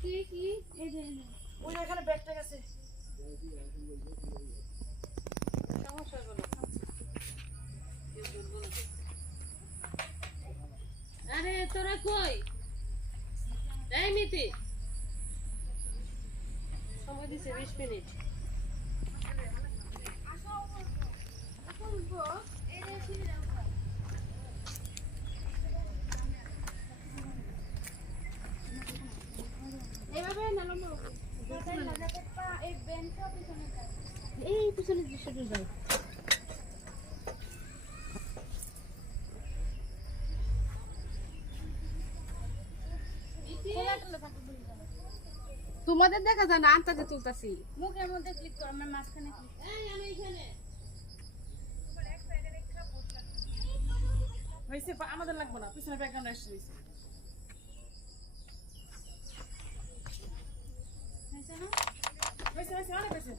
কি কি এই যে ওই এখানে ব্যাগটা গেছে সমস্যা হলো আরে তোরা কই এই মিতি সময় দিছে 20 মিনিট এই পিছনে দৃশ্যটা যাই তোমাদের দেখা যায় না আনতাতে তুলতাছি মুখের মধ্যে ক্লিক করো আমার মাঝখানে ক্লিক এই আমি এখানে হয়েছে আমাদের লাগবে না পিছনে ব্যাকগ্রাউন্ড এসে হয়েছে হয়েছে না হয়েছে অনেক হয়েছে